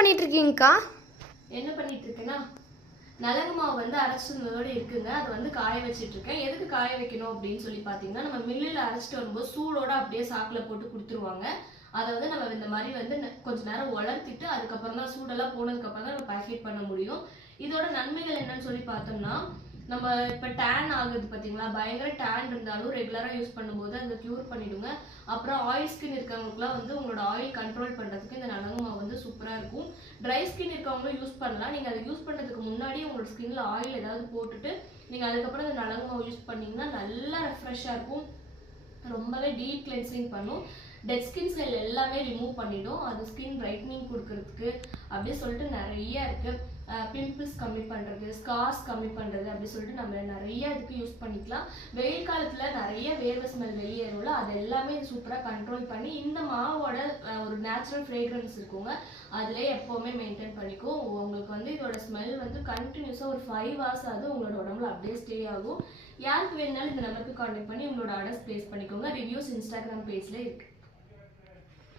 பண்ணிட்டு இருக்கீங்கக்கா? என்ன பண்ணிட்டு இருக்கேன்னா, நலங்கு மாவு வந்து அரைச்சதோட இருக்குங்க. அது வந்து காய வச்சிட்டு இருக்கேன். எதுக்கு காய வைக்கணும் அப்படின்னு சொல்லி பார்த்தீங்கன்னா, நம்ம மில்லில் அரைச்சிட்டு வரும்போது சூடோட அப்படியே சாக்கில் போட்டு கொடுத்துருவாங்க. அதை வந்து நம்ம இந்த மாதிரி வந்து கொஞ்ச நேரம் உலர்த்திட்டு அதுக்கப்புறம் தான் சூடெல்லாம் போனதுக்கப்புறம் தான் நம்ம பேக்கெட் பண்ண முடியும். இதோட நன்மைகள் என்னன்னு சொல்லி பார்த்தோம்னா, நம்ம இப்போ டேன் ஆகுது பார்த்தீங்களா, பயங்கர டேன் இருந்தாலும் ரெகுலராக யூஸ் பண்ணும்போது அதை க்யூர் பண்ணிடுங்க. அப்புறம் ஆயில் ஸ்கின் இருக்கவங்களுக்குலாம் வந்து உங்களோட ஆயில் கண்ட்ரோல் பண்ணுறதுக்கு இந்த நலங்கு மாவு வந்து சூப்பராக இருக்கும். ட்ரை ஸ்கின் இருக்கவங்களும் யூஸ் பண்ணலாம். நீங்கள் அதை யூஸ் பண்ணுறதுக்கு முன்னாடி உங்களோட ஸ்கின்ல ஆயில் ஏதாவது போட்டுட்டு நீங்கள் அதுக்கப்புறம் இந்த நலங்கு மாவு யூஸ் பண்ணிங்கன்னா நல்லா ரெஃப்ரெஷ்ஷாக இருக்கும். ரொம்பவே டீப் கிளென்சிங் பண்ணும். டெட் ஸ்கின் செல் எல்லாமே ரிமூவ் பண்ணிடும். அது ஸ்கின் பிரைட்னிங் கொடுக்கறதுக்கு அப்படி சொல்லிட்டு நிறைய இருக்கு. பிம்பிள்ஸ் கம்மி பண்ணுறது, ஸ்கார்ஸ் கம்மி பண்ணுறது அப்படி சொல்லிட்டு நம்ம நிறைய இதுக்கு யூஸ் பண்ணிக்கலாம். வெயில் காலத்தில் நிறைய வேர்வை ஸ்மெல் வெளியேறும்ல, அது எல்லாமே சூப்பராக கண்ட்ரோல் பண்ணி இந்த மாவோட ஒரு நேச்சுரல் ஃப்ரேக்ரன்ஸ் இருக்குங்க, அதிலே எப்போவுமே மெயின்டைன் பண்ணிக்கும். உங்களுக்கு வந்து இதோட ஸ்மெல் வந்து கண்டினியூஸாக ஒரு 5 hours ஆகுது உங்களோட உடம்புல அப்படியே ஸ்டே ஆகும். யாருக்கு வேணுனாலும் இந்த நம்பருக்கு கான்டாக்ட் பண்ணி உங்களோட ஆர்டர்ஸ் பிளேஸ் பண்ணிக்கோங்க. ரிவ்யூஸ் இன்ஸ்டாகிராம் பேஜில் இருக்குது.